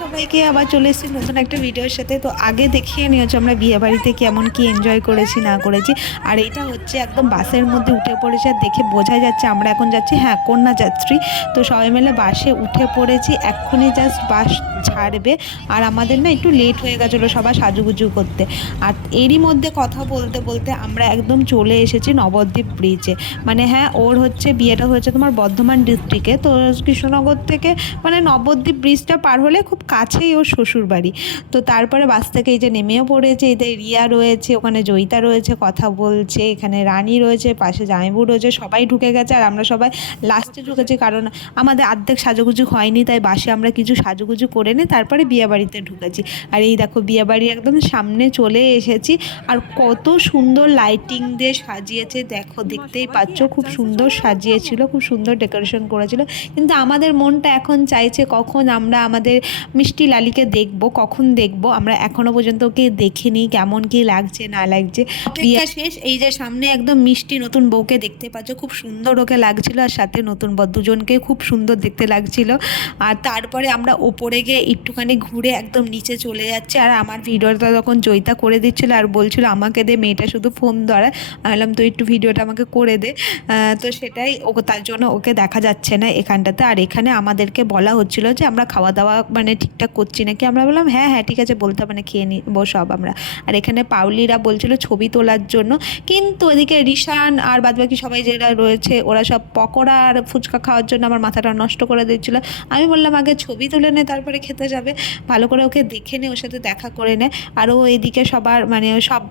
সবাইকে আবার চলে এসেছি নতুন একটা ভিডিওর সাথে। তো আগে দেখিয়ে নিয়ে হচ্ছে আমরা বিয়ে বাড়িতে কেমন কি এনজয় করেছি না করেছি। আর এটা হচ্ছে একদম বাসের মধ্যে উঠে পড়েছে, আর দেখে বোঝা যাচ্ছে আমরা এখন যাচ্ছি কন্যাযাত্রী। তো সবাই মিলে বাসে উঠে পড়েছি, এক্ষুনি জাস্ট বাস ছাড়বে। আর আমাদের না একটু লেট হয়ে গেছিলো সবাই সাজুগুজু করতে। আর এরই মধ্যে কথা বলতে বলতে আমরা একদম চলে এসেছি নবদ্বীপ ব্রিজে। মানে ওর হচ্ছে বিয়েটা হয়েছে তোমার বর্ধমান ডিস্ট্রিক্টে। তো কৃষ্ণনগর থেকে মানে নবদ্বীপ ব্রিজটা পার হলে খুব কাছেই ওর শ্বশুর বাড়ি। তো তারপরে বাস থেকে এই যে নেমেও পড়েছে, এদের রিয়া রয়েছে, ওখানে জয়িতা রয়েছে কথা বলছে, এখানে রানী রয়েছে, পাশে জামাইবু রয়েছে, সবাই ঢুকে গেছে। আর আমরা সবাই লাস্টে ঢুকেছি, কারণ আমাদের অর্ধেক সাজুগুজু হয়নি, তাই বাসে আমরা কিছু সাজুগুজু করে নিই, তারপরে বিয়েবাড়িতে ঢুকেছি। আর এই দেখো বিয়েবাড়ি একদম সামনে চলে এসেছি। আর কত সুন্দর লাইটিং দিয়ে সাজিয়েছে দেখো, দেখতেই পাচ্ছ, খুব সুন্দর সাজিয়েছিল, খুব সুন্দর ডেকোরেশন করেছিল। কিন্তু আমাদের মনটা এখন চাইছে কখন আমরা আমাদের মিষ্টি লালিকে দেখবো, কখন দেখবো। আমরা এখনো পর্যন্ত ওকে দেখিনি, কেমন কি লাগছে না লাগছে। বিয়ে শেষ, এই যে সামনে একদম মিষ্টি নতুন বউকে দেখতে পাচ্ছ, খুব সুন্দর ওকে লাগছিল, আর সাথে নতুন বর দুজনকে খুব সুন্দর দেখতে লাগছিল। আর তারপরে আমরা ওপরে গিয়ে একটুখানি ঘুরে একদম নিচে চলে যাচ্ছে। আর আমার ভিডিওটা তখন জয়িতা করে দিচ্ছিল আর বলছিল আমাকে দে, মেয়েটা শুধু ফোন ধরে। আমি বললাম তো একটু ভিডিওটা আমাকে করে দে। তো সেটাই তার জন্য ওকে দেখা যাচ্ছে না এখানটাতে। আর এখানে আমাদেরকে বলা হচ্ছিল যে আমরা খাওয়া দাওয়া মানে ঠিকঠাক করছি নাকি। আমরা বললাম হ্যাঁ ঠিক আছে, বলতে মানে খেয়ে নিবো সব আমরা। আর এখানে পাউলিরা বলছিল ছবি তোলার জন্য, কিন্তু এদিকে রিশান আর বাদবাকি সবাই যেটা রয়েছে ওরা সব পকোড়া আর ফুচকা খাওয়ার জন্য আমার মাথাটা নষ্ট করে দিচ্ছিল। আমি বললাম আগে ছবি তুলে নে, তারপরে খেতে যাবে, ভালো করে ওকে দেখে নে, ওর সাথে দেখা করে নে। আরও এদিকে সবার মানে সব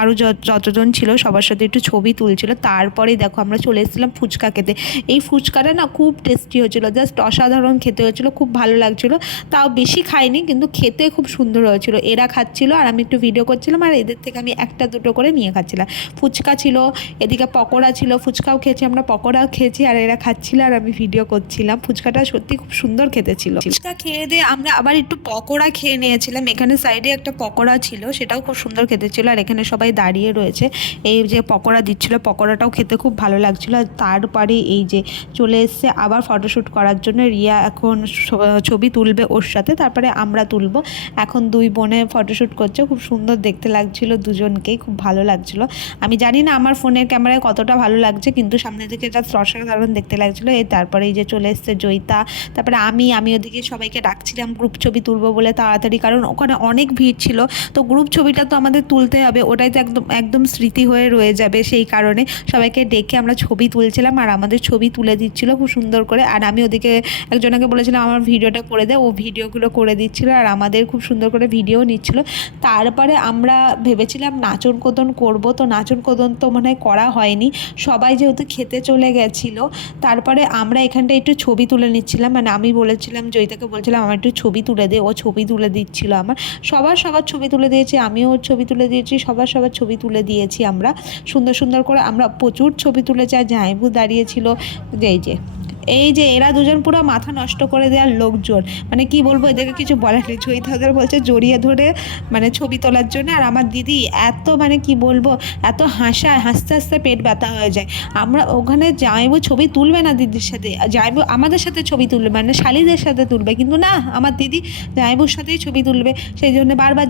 আরও যতজন ছিল সবার সাথে একটু ছবি তুলছিল। তারপরেই দেখো আমরা চলে এসেছিলাম ফুচকা খেতে। এই ফুচকাটা না খুব টেস্টি হয়েছিল, জাস্ট অসাধারণ খেতে হয়েছিল, খুব ভালো লাগছিল। তাও বেশি খাইনি, কিন্তু খেতে খুব সুন্দর হয়েছিল। এরা খাচ্ছিল আর আমি একটু ভিডিও করছিলাম, আর এদের থেকে আমি একটা দুটো করে নিয়ে খাচ্ছিলাম। ফুচকা ছিল, এদিকে পকোড়া ছিল, ফুচকাও খেয়েছি আমরা, পকোড়াও খেয়েছি, আর এরা খাচ্ছিল আর আমি ভিডিও করছিলাম। ফুচকাটা সত্যি খুব সুন্দর খেতে ছিল। ফুচকা খেয়ে দিয়ে আমরা আবার একটু পকোড়া খেয়ে নিয়েছিলাম। এখানে সাইডে একটা পকোড়া ছিল, সেটাও খুব সুন্দর খেতে ছিল। আর এখানে সবাই দাঁড়িয়ে রয়েছে, এই যে পকোড়া দিচ্ছিল, পকোড়াটাও খেতে খুব ভালো লাগছিল। আর তারপরে এই যে চলে এসছে আবার ফটোশ্যুট করার জন্য। রিয়া এখন ছবি তুলবে ওর সাথে, তারপরে আমরা তুলবো। এখন দুই বোনে ফটোশ্যুট করছে, খুব সুন্দর দেখতে লাগছিল, দুজনকেই খুব ভালো লাগছিল। আমি জানি না আমার ফোনের ক্যামেরায় কতটা ভালো লাগছে, কিন্তু সামনে থেকে এটা অসাধারণ দেখতে লাগছিলো। তারপরে এই যে চলে এসছে জয়িতা, তারপরে আমি ওদিকে সবাইকে ডাকছিলাম গ্রুপ ছবি তুলবো বলে তাড়াতাড়ি, কারণ ওখানে অনেক ভিড় ছিল। তো গ্রুপ ছবিটা তো আমাদের তুলতে হবে, ওটাই তো একদম একদম স্মৃতি হয়ে রয়ে যাবে। সেই কারণে সবাইকে ডেকে আমরা ছবি তুলছিলাম, আর আমাদের ছবি তুলে দিচ্ছিল খুব সুন্দর করে। আর আমি ওদিকে একজনকে বলেছিলাম আমার ভিডিওটা করে দে, ও ভিডিওগুলো করে দিচ্ছিল, আর আমাদের খুব সুন্দর করে ভিডিও নিচ্ছিল। তারপরে আমরা ভেবেছিলাম নাচন কোদন করবো, তো নাচন কোদন তো মনে হয় করা হয়নি, সবাই যেহেতু খেতে চলে গেছিলো। তারপরে আমরা এখানটা একটু ছবি তুলে নিচ্ছিলাম, মানে আমি বলেছিলাম জয়িতাকে বলছিলাম আমার একটু ছবি তুলে দে, ও ছবি তুলে দিচ্ছিল আমার। সবার ছবি তুলে দিয়েছি, আমিও ওর ছবি তুলে দিয়েছি, সবার ছবি তুলে দিয়েছি আমরা সুন্দর সুন্দর করে। আমরা প্রচুর ছবি তুলেছি, আর জামাইবু দাঁড়িয়েছিল। এই যে এরা দুজন পুরো মাথা নষ্ট করে দেওয়ার লোকজন, মানে কি বলবো, এদেরকে কিছু বলার নেই। জয়িতাদের বলছে জড়িয়ে ধরে মানে ছবি তোলার জন্য। আর আমার দিদি এত মানে কি বলবো, এত হাসতে হাসতে পেট ব্যথা হয়ে যায়। আমরা ওখানে জামাইবু ছবি তুলবে না দিদির সাথে, জামাইবু আমাদের সাথে ছবি তুলবে, মানে শালিদের সাথে তুলবে, কিন্তু না, আমার দিদি জামাইবুর সাথেই ছবি তুলবে। সেই জন্য বারবার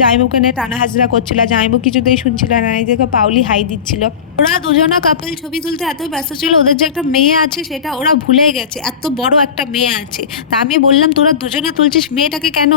জামাইবুকে নিয়ে টানা হাজরা করছিল, জামাইবু কিছুতেই শুনছিল না। এই দেখো পাউলি হাই দিচ্ছিল। ওরা দুজনা কাপল ছবি তুলতে এত ব্যস্ত ছিল, ওদের যে একটা মেয়ে আছে সেটা ওরা ভুলে গেছে, এত বড় একটা মেয়ে আছে। তা আমি বললাম তোরা দুজনে তুলছিস, মেয়েটাকে কেন,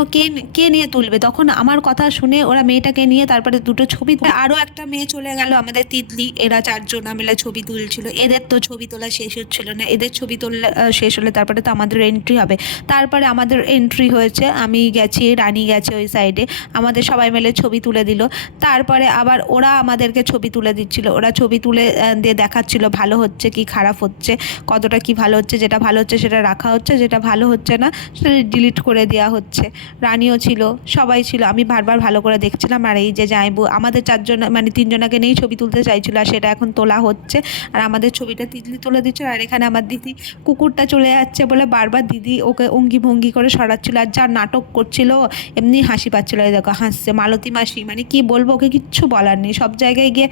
কে নিয়ে তুলবে? তখন আমার কথা শুনে ওরা মেয়েটাকে নিয়ে তারপরে দুটো ছবি, আরও একটা মেয়ে চলে গেল আমাদের তিতলি। এরা চারজনা মিলে ছবি তুলছিল, এদের তো ছবি তোলা শেষ হচ্ছিল না। এদের ছবি তোলা শেষ হলে তারপরে তো আমাদের এন্ট্রি হবে। তারপরে আমাদের এন্ট্রি হয়েছে, আমি গেছি, রানী গেছে ওই সাইডে, আমাদের সবাই মিলে ছবি তুলে দিল। তারপরে আবার ওরা আমাদেরকে ছবি তুলে দিচ্ছিল, ওরা ছবি তুলে দিয়ে দেখাচ্ছিল ভালো হচ্ছে কি খারাপ হচ্ছে, কতটা কি ভালো হচ্ছে। যেটা ভালো হচ্ছে সেটা রাখা হচ্ছে, যেটা ভালো হচ্ছে না সেটা ডিলিট করে দেওয়া হচ্ছে। রানীও ছিল, সবাই ছিল, আমি বারবার ভালো করে দেখছিলাম। আর এই যে জামাইবু আমাদের চারজন মানে তিনজনাকে নিয়েই ছবি তুলতে চাইছিল, আর সেটা এখন তোলা হচ্ছে। আর আমাদের ছবিটা তিতলি তুলে দিচ্ছিল। আর এখানে আমার দিদি কুকুরটা চলে যাচ্ছে বলে বারবার দিদি ওকে অঙ্গি ভঙ্গি করে সরাচ্ছিল, আর যা নাটক করছিল এমনি হাসি পাচ্ছিল। এই দেখো হাসছে মালতী মাসি, মানে কি বলবো, ওকে কিচ্ছু বলার নেই। সব জায়গায় গিয়ে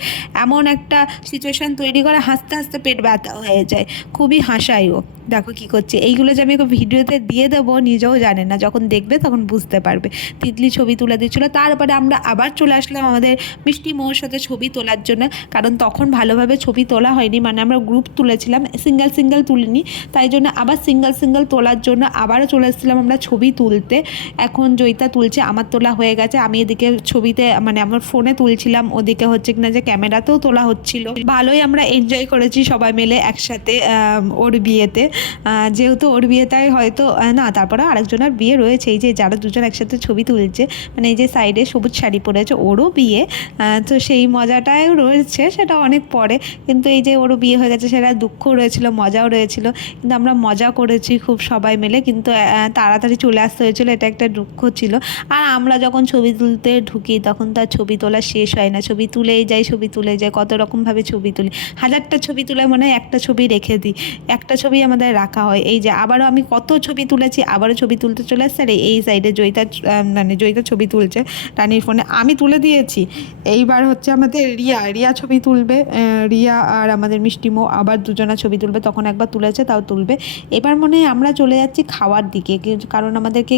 এমন একটা সিচুয়েশান তৈরি করে, হাসতে হাসতে পেট ব্যথা হয়ে যায়, খুবই হাসাইও। দেখো কি করছে, এইগুলো যে আমি ওকে ভিডিওতে দিয়ে দেবো নিজেও জানে না, যখন দেখবে তখন বুঝতে পারবে। তিতলি ছবি তুলে দিচ্ছিলো, তারপরে আমরা আবার চলে আসলাম আমাদের মিষ্টি মৌর সাথে ছবি তোলার জন্য, কারণ তখন ভালোভাবে ছবি তোলা হয়নি, মানে আমরা গ্রুপ তুলেছিলাম, সিঙ্গেল সিঙ্গেল তুলিনি, তাই জন্য আবার সিঙ্গেল সিঙ্গেল তোলার জন্য আবারও চলে এসেছিলাম আমরা ছবি তুলতে। এখন জয়িতা তুলছে, আমার তোলা হয়ে গেছে, আমি এদিকে ছবিতে মানে আমার ফোনে তুলছিলাম, ওদিকে হচ্ছে কিনা যে ক্যামেরাতেও তোলা হচ্ছিল। ভালোই আমরা এনজয় করেছি সবাই মিলে একসাথে ওর বিয়েতে, যেহেতু ওর বিয়েটাই হয়তো না, তারপরে আরেকজনের বিয়ে রয়েছে, এই যে যারা দুজন একসাথে ছবি তুলছে, মানে এই যে সাইডে সবুজ শাড়ি পরেছে ওরও বিয়ে, তো সেই মজাটাই রয়েছে, সেটা অনেক পরে। কিন্তু এই যে ওরও বিয়ে হয়ে গেছে সেটা দুঃখ রয়েছিল, মজাও রয়েছিল, কিন্তু আমরা মজা করেছি খুব সবাই মিলে, কিন্তু তাড়াতাড়ি চলে আসতে হয়েছিল, এটা একটা দুঃখ ছিল। আর আমরা যখন ছবি তুলতে ঢুকি তখন তার ছবি তোলা শেষ হয় না, ছবি তুলেই যাই, ছবি তুলে যাই, কত রকমভাবে ছবি তুলি, হাজারটা ছবি তুলে মনে হয় একটা ছবি রেখে দিই, একটা ছবি আমাদের রাখা হয়। এই যে আবারও আমি কত ছবি তুলেছি, আবারও ছবি তুলতে চলে আসছে, আর এই সাইডে জয়িতা মানে জয়িতা ছবি তুলছে রানীর ফোনে, আমি তুলে দিয়েছি। এইবার হচ্ছে আমাদের রিয়া ছবি তুলবে, রিয়া আর আমাদের মিষ্টিমো আবার দুজনা ছবি তুলবে, তখন একবার তুলেছে তাও তুলবে। এবার মনে হয় আমরা চলে যাচ্ছি খাওয়ার দিকে, কারণ আমাদেরকে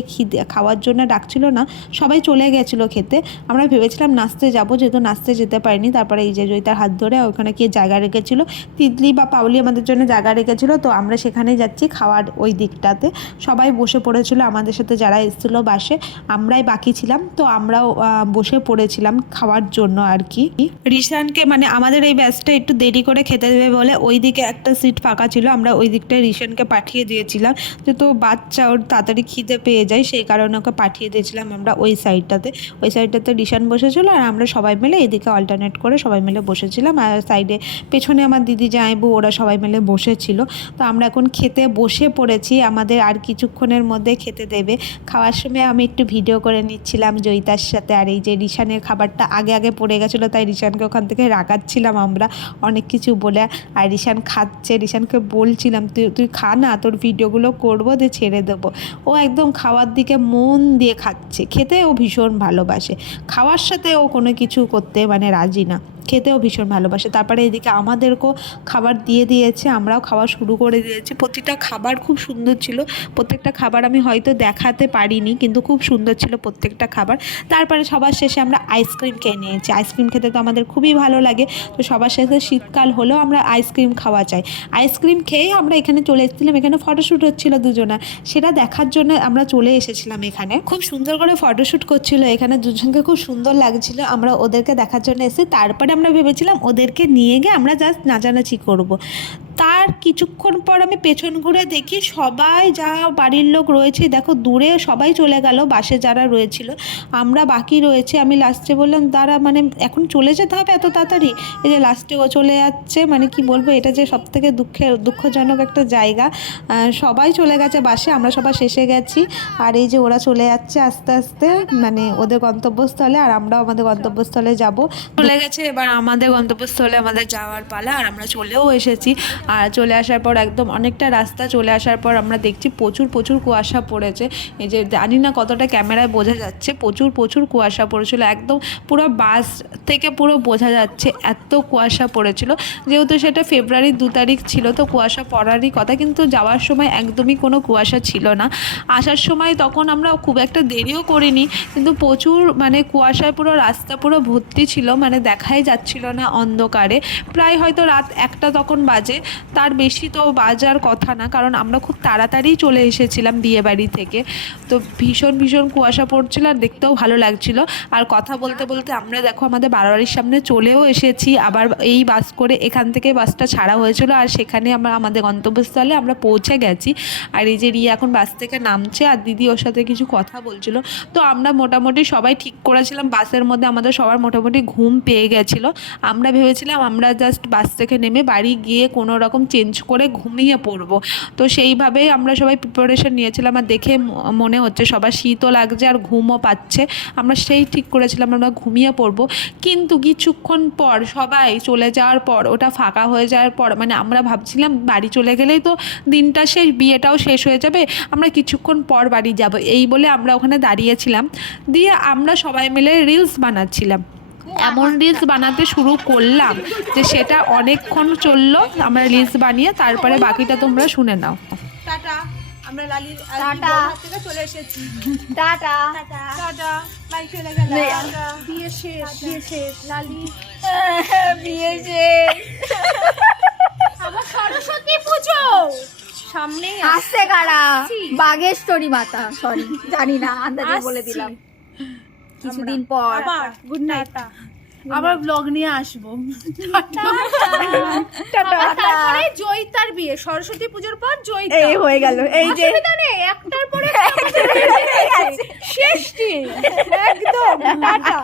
খাওয়ার জন্য ডাকছিল না, সবাই চলে গেছিলো খেতে, আমরা ভেবেছিলাম নাচতে যাবো, যেহেতু নাচতে যেতে পারিনি। তারপরে এই যে জয়িতার হাত ধরে ওখানে গিয়ে জায়গা রেখেছিলো, তিতলি বা পাউলি আমাদের জন্য জায়গা রেখেছিলো, তো আমরা সেখানেই যাচ্ছি খাওয়ার ওই দিকটাতে। সবাই বসে পড়েছিল আমাদের সাথে, যারা এসেছিলো বাসে, আমরাই বাকি ছিলাম, তো আমরাও বসে পড়েছিলাম খাওয়ার জন্য আর কি। রিশানকে মানে আমাদের এই ব্যাচটা একটু দেরি করে খেতে দেবে বলে ওই দিকে একটা সিট ফাঁকা ছিল, আমরা ওই দিকটায় রিশানকে পাঠিয়ে দিয়েছিলাম, যেহেতু বাচ্চা ওর তাড়াতাড়ি খিদে পেয়ে যায়, সেই কারণে ওকে পাঠিয়ে দিয়েছিলাম আমরা ওই সাইডটাতে। ওই সাইডটাতে রিশান বসেছিল, আর আমরা সবাই মিলে এদিকে অল্টারনেট করে সবাই মিলে বসেছিলাম, আর সাইডে পেছনে আমার দিদি জামাইবু ওরা সবাই মিলে বসেছিল। তো আমরা এখন খেতে বসে পড়েছি, আমাদের আর কিছুক্ষণের মধ্যে খেতে দেবে। খাওয়ার সময় আমি একটু ভিডিও করে নিচ্ছিলাম জয়িতার সাথে, আর এই যে রিশানের খাবারটা আগে পড়ে গেছিলো, তাই রিশানকে ওখান থেকে রাগাচ্ছিলাম আমরা অনেক কিছু বলে, আর রিশান খাচ্ছে, রিশানকে বলছিলাম তুই খা না, তোর ভিডিওগুলো করবো, দিয়ে ছেড়ে দেবো। ও একদম খাওয়ার দিকে মন দিয়ে খাচ্ছে, খেতে ও ভীষণ ভালোবাসে, খাওয়ার সাথে ও কোনো কিছু করতে মানে রাজি না, খেতেও ভীষণ ভালোবাসে। তারপরে এদিকে আমাদেরকেও খাবার দিয়ে দিয়েছে, আমরাও খাওয়া শুরু করে দিয়েছি। প্রতিটা খাবার খুব সুন্দর ছিল, প্রত্যেকটা খাবার আমি হয়তো দেখাতে পারিনি, কিন্তু খুব সুন্দর ছিল প্রত্যেকটা খাবার। তারপরে সবার শেষে আমরা আইসক্রিম খেয়ে নিয়েছি, আইসক্রিম খেতে তো আমাদের খুবই ভালো লাগে, তো সবার শেষে শীতকাল হলেও আমরা আইসক্রিম খাওয়া চাই। আইসক্রিম খেয়ে আমরা এখানে চলে এসেছিলাম, এখানে ফটোশ্যুট হচ্ছিলো দুজনা, সেটা দেখার জন্য আমরা চলে এসেছিলাম এখানে। খুব সুন্দর করে ফটোশ্যুট করছিল এখানে, দুজনকে খুব সুন্দর লাগছিল, আমরা ওদেরকে দেখার জন্য এসে তারপরে আমরা ভেবেছিলাম ওদেরকে নিয়ে গিয়ে আমরা জাস্ট নাচানাচি করব। তার কিছুক্ষণ পর আমি পেছন ঘুরে দেখি সবাই যা বাড়ির লোক রয়েছে দেখো দূরে সবাই চলে গেল, বাসে যারা রয়েছিল, আমরা বাকি রয়েছে। আমি লাস্টে বললাম দাঁড়া, মানে এখন চলে যেতে হবে এত তাড়াতাড়ি, এই যে লাস্টে ও চলে যাচ্ছে, মানে কি বলবো, এটা যে সবথেকে দুঃখজনক একটা জায়গা, সবাই চলে গেছে বাসে, আমরা সবাই শেষে গেছি, আর এই যে ওরা চলে যাচ্ছে আস্তে আস্তে মানে ওদের গন্তব্যস্থলে, আর আমরাও আমাদের গন্তব্যস্থলে যাব। চলে গেছে, এবার আমাদের গন্তব্যস্থলে আমাদের যাওয়ার পালা, আর আমরা চলেও এসেছি। আর চলে আসার পর একদম অনেকটা রাস্তা চলে আসার পর আমরা দেখছি প্রচুর কুয়াশা পড়েছে, এই যে জানি না কতটা ক্যামেরায় বোঝা যাচ্ছে, প্রচুর কুয়াশা পড়েছিল, একদম পুরো বাস থেকে পুরো বোঝা যাচ্ছে এত কুয়াশা পড়েছিল। যেহেতু সেটা ফেব্রুয়ারির 2 তারিখ ছিল, তো কুয়াশা পড়ারই কথা, কিন্তু যাওয়ার সময় একদমই কোনো কুয়াশা ছিল না। আসার সময় তখন আমরা খুব একটা দেরিও করিনি, কিন্তু প্রচুর মানে কুয়াশায় পুরো রাস্তা পুরো ভর্তি ছিল, মানে দেখাই যাচ্ছিল না অন্ধকারে। প্রায় হয়তো রাত 1টা তখন বাজে, তার বেশি তো বাজার কথা না, কারণ আমরা খুব তাড়াতাড়ি চলে এসেছিলাম বিয়েবাড়ি থেকে। তো ভীষণ কুয়াশা পড়ছিল, আর দেখতেও ভালো লাগছিল। আর কথা বলতে বলতে আমরা দেখো আমাদের বাড়ির সামনে চলেও এসেছি, আবার এই বাস করে এখান থেকে বাসটা ছাড়া হয়েছিল, আর সেখানে আমরা আমাদের গন্তব্যস্থলে আমরা পৌঁছে গেছি। আর এই যে রিয়া এখন বাস থেকে নামছে, আর দিদি ওর সাথে কিছু কথা বলছিল। তো আমরা মোটামুটি সবাই ঠিক করেছিলাম, বাসের মধ্যে আমাদের সবার মোটামুটি ঘুম পেয়ে গেছিলো। আমরা ভেবেছিলাম আমরা জাস্ট বাস থেকে নেমে বাড়ি গিয়ে কোনো রকম চেঞ্জ করে ঘুমিয়ে পড়বো, তো সেইভাবেই আমরা সবাই প্রিপারেশন নিয়েছিলাম। আর দেখে মনে হচ্ছে সবার শীতও লাগছে আর ঘুমও পাচ্ছে, আমরা সেই ঠিক করেছিলাম আমরা ঘুমিয়ে পড়বো। কিন্তু কিছুক্ষণ পর সবাই চলে যাওয়ার পর, ওটা ফাঁকা হয়ে যাওয়ার পর, মানে আমরা ভাবছিলাম বাড়ি চলে গেলেই তো দিনটা শেষ, বিয়েটাও শেষ হয়ে যাবে, আমরা কিছুক্ষণ পর বাড়ি যাব, এই বলে আমরা ওখানে দাঁড়িয়েছিলাম। দিয়ে আমরা সবাই মিলে রিলস বানাচ্ছিলাম। এমন রিলস বানাতে শুরু করলাম যে সেটা অনেকক্ষণ চললো আমরা রিলস বানিয়ে, তারপরে বাকিটা তোমরা শুনে নাও। টাটা, আমরা লালির টাটা। থেকে চলে এসেছি। টাটা টাটা, বাড়ি চলে গেলাম। বিয়ে শেষ, বিয়ে শেষ। লালি বিয়ে শেষ। আবার সরস্বতী পুজো সামনে আসছে কারা? বাগেশ্বরী মাতা, সরি জানি না, আন্দাজে বলে দিলাম। কিছুদিন পর আবার গুড নাইট। আবার ব্লগ নিয়ে আসবো। তারপরে জয়িতার বিয়ে, সরস্বতী পুজোর পর জয়িতা। এই হয়ে গেল, এই যে অসুবিধা নেই, একটার পরে শেষ দিন একদম। Tata,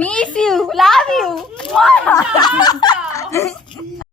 miss you, love you.